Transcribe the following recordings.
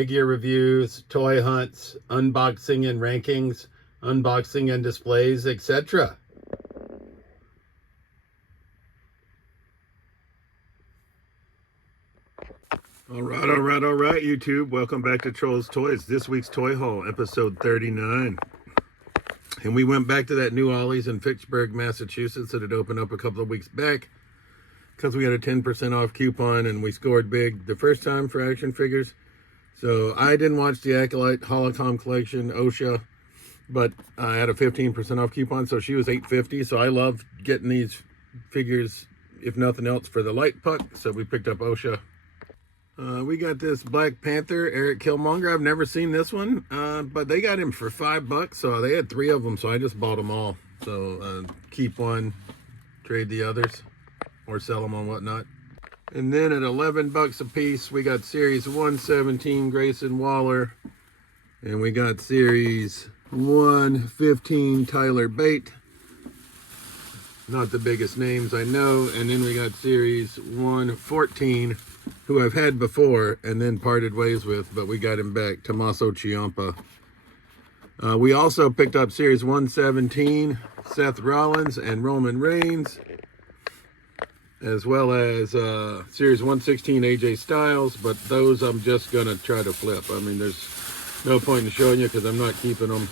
figure reviews, toy hunts, unboxing and rankings, unboxing and displays, etc. All right, YouTube. Welcome back to Trolls Toys. This week's Toy Haul, episode 39. And we went back to that new Ollie's in Fitchburg, Massachusetts that had opened up a couple of weeks back because we had a 10% off coupon and we scored big the first time for action figures. So I didn't watch the Acolyte Holocom collection, OSHA, but I had a 15% off coupon, so she was $8.50. So I love getting these figures, if nothing else, for the light puck. So we picked up OSHA. We got this Black Panther, Eric Killmonger. I've never seen this one, but they got him for $5, so they had 3 of them, so I just bought them all. So keep one, trade the others, or sell them on whatnot. And then at $11 a piece, we got Series 117 Grayson Waller, and we got Series 115 Tyler Bate. Not the biggest names I know. And then we got Series 114, who I've had before and then parted ways with, but we got him back, Tommaso Ciampa. We also picked up Series 117, Seth Rollins and Roman Reigns, as well as Series 116, AJ Styles, but those I'm just going to try to flip. I mean, there's no point in showing you because I'm not keeping them.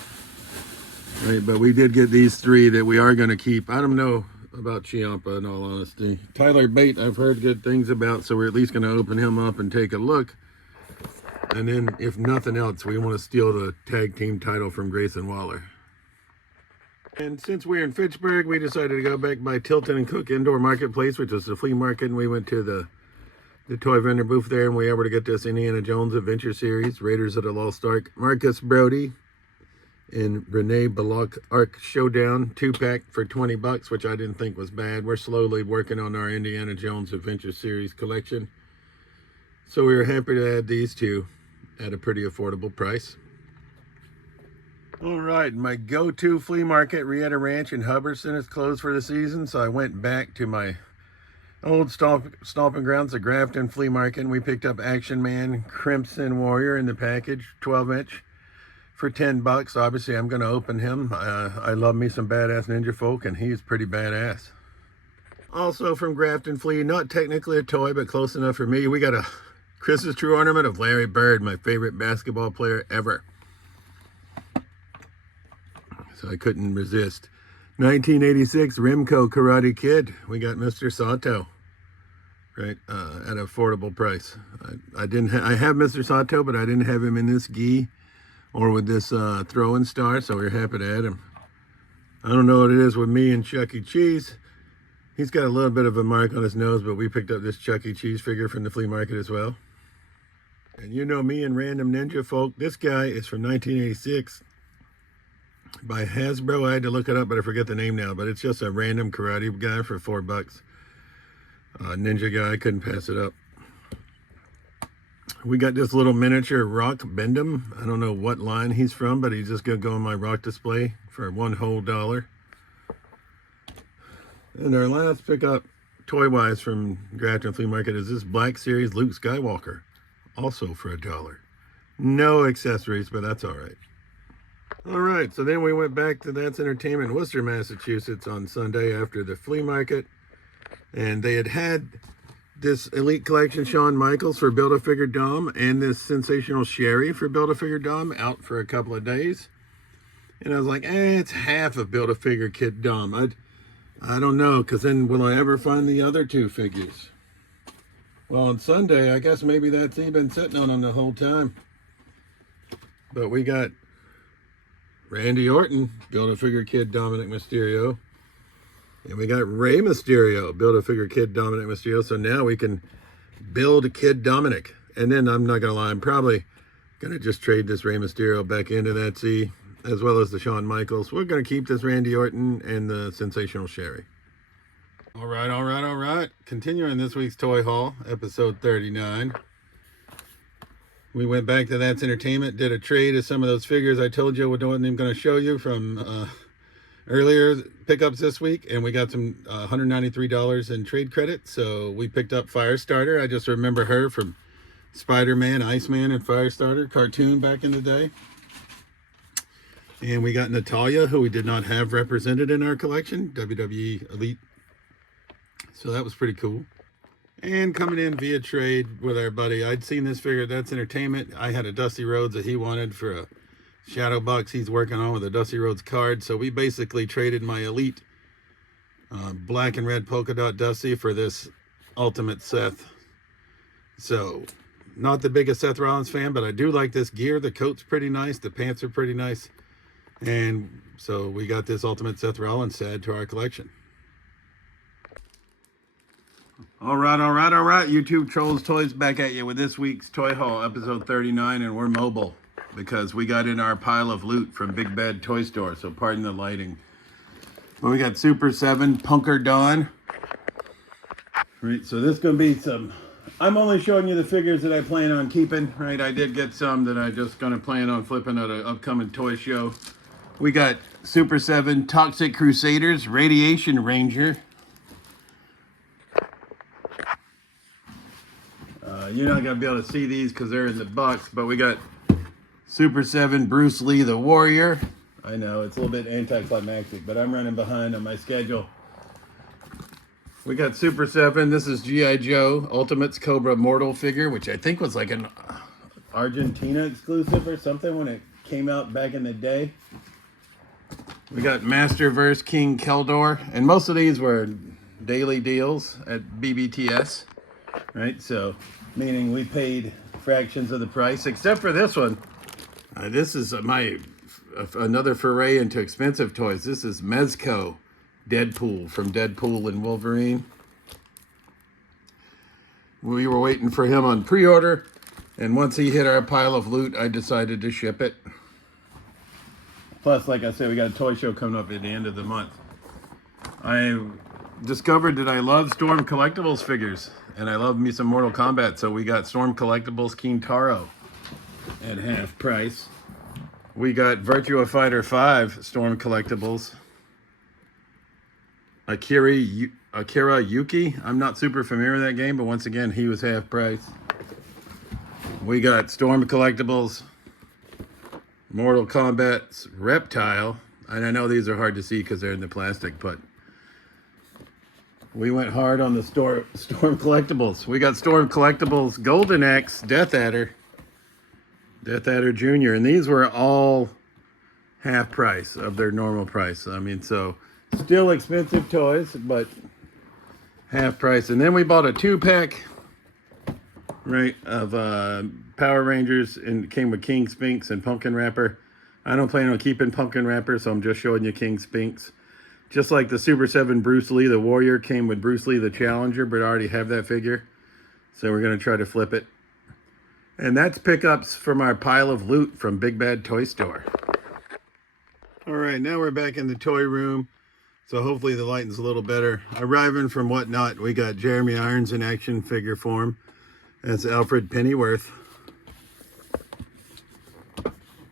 Right, but we did get these 3 that we are going to keep. I don't know about Ciampa, in all honesty. Tyler Bate, I've heard good things about, so we're at least going to open him up and take a look. And then, if nothing else, we want to steal the tag team title from Grayson Waller. And since we're in Fitchburg, we decided to go back by Tilton and Cook Indoor Marketplace, which was the flea market, and we went to the toy vendor booth there, and we were able to get this Indiana Jones Adventure Series, Raiders of the Lost Ark, Marcus Brody, and Renee Bullock Ark Showdown 2-pack for $20, which I didn't think was bad. We're slowly working on our Indiana Jones Adventure Series collection, so we were happy to add these 2 at a pretty affordable price. All right, my go-to flea market, Rieta Ranch in Hubbardston, is closed for the season, so I went back to my old stomping grounds, the Grafton Flea Market, and we picked up Action Man Crimson Warrior in the package, 12-inch. For $10. Obviously, I'm going to open him. I love me some badass ninja folk, and he's pretty badass. Also from Grafton Flea, not technically a toy, but close enough for me. We got a Christmas tree ornament of Larry Bird, my favorite basketball player ever. So I couldn't resist. 1986 Rimco Karate Kid. We got Mr. Sato, right, at an affordable price. I have Mr. Sato, but I didn't have him in this gi or with this throwing star, so we're happy to add him. I don't know what it is with me and Chuck E. Cheese. He's got a little bit of a mark on his nose, but we picked up this Chuck E. Cheese figure from the flea market as well. And you know me and random ninja folk. This guy is from 1986 by Hasbro. I had to look it up, but I forget the name now, but it's just a random karate guy for $4. Ninja guy, I couldn't pass it up. We got this little miniature Rock Bendham. I don't know what line he's from, but he's just going to go on my rock display for $1 whole. And our last pickup, toy-wise, from Grafton Flea Market is this Black Series Luke Skywalker, also for $1. No accessories, but that's all right. All right, so then we went back to That's Entertainment in Worcester, Massachusetts on Sunday after the flea market, and they had this Elite Collection Shawn Michaels for Build-A-Figure Dom and this Sensational Sherry for Build-A-Figure Dom out for a couple of days. And I was like, it's half of Build-A-Figure Kid Dom. I don't know, because then will I ever find the other 2 figures? Well, on Sunday, I guess maybe that's he been sitting on the whole time. But we got Randy Orton, Build-A-Figure Kid Dominic Mysterio. And we got Rey Mysterio, Build-A-Figure Kid Dominic Mysterio. So now we can build Kid Dominic. And then I'm not going to lie, I'm probably going to just trade this Rey Mysterio back into that C, as well as the Shawn Michaels. We're going to keep this Randy Orton and the Sensational Sherry. All right. Continuing this week's Toy Haul, episode 39. We went back to That's Entertainment, did a trade of some of those figures I told you I wasn't even going to show you from earlier pickups this week, and we got some $193 in trade credit. So we picked up Firestarter. I just remember her from Spider-Man, Iceman, and Firestarter cartoon back in the day. And we got Natalia, who we did not have represented in our collection, WWE Elite. So that was pretty cool. And coming in via trade with our buddy, I'd seen this figure, That's Entertainment. I had a Dusty Rhodes that he wanted for a shadow box he's working on with a Dusty Rhodes card. So we basically traded my Elite black and red polka dot Dusty for this Ultimate Seth. So not the biggest Seth Rollins fan, but I do like this gear. The coat's pretty nice. The pants are pretty nice. And so we got this Ultimate Seth Rollins to add to our collection. All right, YouTube Trolls Toys back at you with this week's Toy Haul, episode 39, and we're mobile because we got in our pile of loot from Big Bad Toy Store, so pardon the lighting. But we got Super 7, Punker Dawn. Right, so this is going to be some, I'm only showing you the figures that I plan on keeping, right? I did get some that I just going to plan on flipping at an upcoming toy show. We got Super 7, Toxic Crusaders, Radiation Ranger. You're not going to be able to see these because they're in the box, but we got Super 7, Bruce Lee the Warrior. I know, it's a little bit anticlimactic, but I'm running behind on my schedule. We got Super 7, this is G.I. Joe, Ultimates Cobra Mortal figure, which I think was like an Argentina exclusive or something when it came out back in the day. We got Masterverse King Keldor, and most of these were daily deals at BBTS, right? So, meaning we paid fractions of the price, except for this one. This is another foray into expensive toys. This is Mezco Deadpool from Deadpool and Wolverine. We were waiting for him on pre-order, and once he hit our pile of loot, I decided to ship it. Plus, like I said, we got a toy show coming up at the end of the month. I discovered that I love Storm Collectibles figures, and I love me some Mortal Kombat, so we got Storm Collectibles Kintaro at half price. We got Virtua Fighter 5 Storm Collectibles. Akira Yuki. I'm not super familiar with that game, but once again, he was half price. We got Storm Collectibles Mortal Kombat's Reptile. And I know these are hard to see because they're in the plastic, but we went hard on the Storm Collectibles. We got Storm Collectibles Golden Axe Death Adder Jr. And these were all half price of their normal price. I mean, so still expensive toys, but half price. And then we bought a 2-pack, right, of Power Rangers, and it came with King Spinks and Pumpkin Wrapper. I don't plan on keeping Pumpkin Wrapper, so I'm just showing you King Spinks. Just like the Super 7 Bruce Lee the Warrior came with Bruce Lee the Challenger, but I already have that figure. So we're going to try to flip it. And that's pickups from our pile of loot from Big Bad Toy Store. All right, now we're back in the toy room. So hopefully the lighting's a little better. Arriving from Whatnot, we got Jeremy Irons in action figure form. That's Alfred Pennyworth.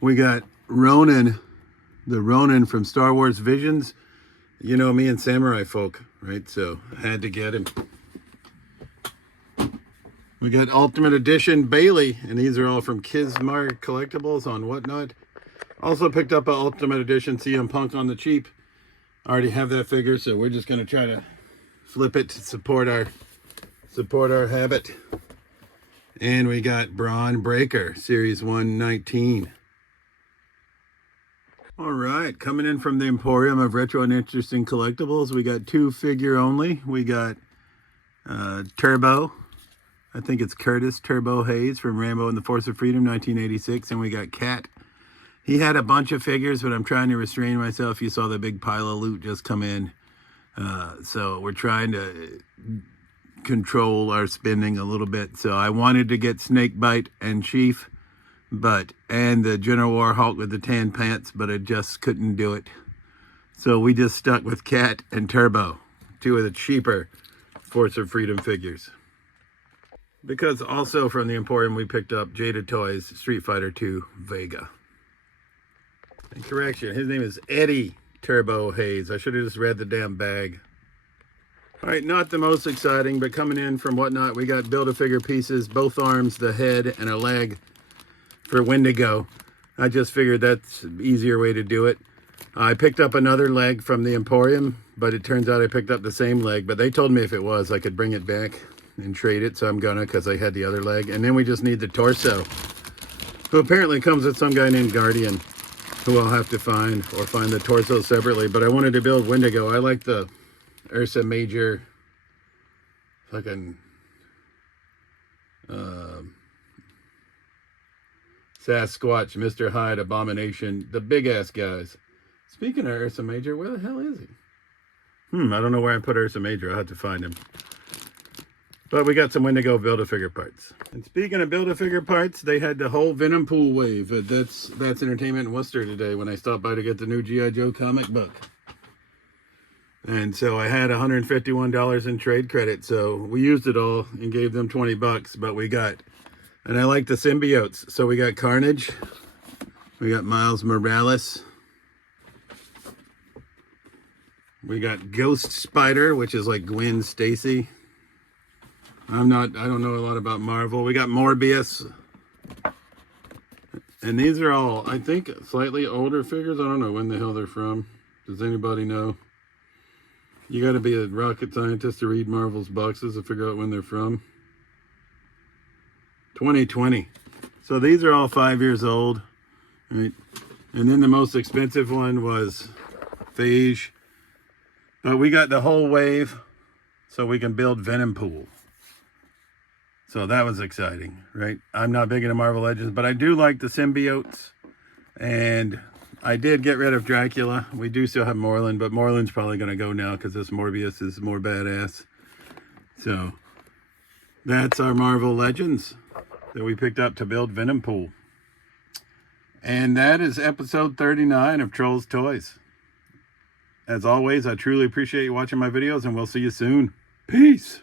We got Ronin, the Ronin from Star Wars Visions. You know me and samurai folk, right? So I had to get him. We got Ultimate Edition Bailey, and these are all from Kismar Collectibles on Whatnot. Also picked up an Ultimate Edition CM Punk on the cheap. I already have that figure, so we're just going to try to flip it to support our habit. And we got Braun Breaker, Series 119. All right, coming in from the Emporium of Retro and Interesting Collectibles, we got 2 figure only. We got Turbo, I think it's Curtis Turbo Hayes from Rambo and the Force of Freedom, 1986. And we got Cat. He had a bunch of figures, but I'm trying to restrain myself. You saw the big pile of loot just come in. So we're trying to control our spending a little bit. So I wanted to get Snakebite and Chief, and the General War Hulk with the tan pants, but I just couldn't do it. So we just stuck with Cat and Turbo, 2 of the cheaper Force of Freedom figures. Because also from the Emporium, we picked up Jada Toys Street Fighter 2 Vega. And correction, his name is Eddie Turbo Hayes. I should have just read the damn bag. All right, not the most exciting, but coming in from Whatnot, we got Build-A-Figure pieces, both arms, the head, and a leg for Wendigo. I just figured that's an easier way to do it. I picked up another leg from the Emporium, but it turns out I picked up the same leg, but they told me if it was, I could bring it back and trade it, so I'm gonna, because I had the other leg. And then we just need the torso, who apparently comes with some guy named Guardian, who I'll have to find, or find the torso separately. But I wanted to build Wendigo. I like the Ursa Major fucking Sasquatch, Mr. Hyde, Abomination, the big ass guys. Speaking of Ursa Major, where the hell is he? I don't know where I put Ursa Major. I'll have to find him. But we got some Wendigo Build-A-Figure parts. And speaking of Build-A-Figure parts, they had the whole Venom Pool wave at That's Entertainment in Worcester today when I stopped by to get the new G.I. Joe comic book. And so I had $151 in trade credit, so we used it all and gave them 20 bucks, but we got, and I like the symbiotes, so we got Carnage, we got Miles Morales, we got Ghost Spider, which is like Gwen Stacy. I don't know a lot about Marvel. We got Morbius. And these are all, I think, slightly older figures. I don't know when the hell they're from. Does anybody know? You got to be a rocket scientist to read Marvel's boxes to figure out when they're from. 2020. So these are all 5 years old. Right? And then the most expensive one was Phage. But we got the whole wave so we can build Venom Pool. So that was exciting, right? I'm not big into Marvel Legends, but I do like the symbiotes. And I did get rid of Dracula. We do still have Moreland, but Moreland's probably going to go now because this Morbius is more badass. So that's our Marvel Legends that we picked up to build Venom Pool. And that is episode 39 of Trolls Toys. As always, I truly appreciate you watching my videos, and we'll see you soon. Peace.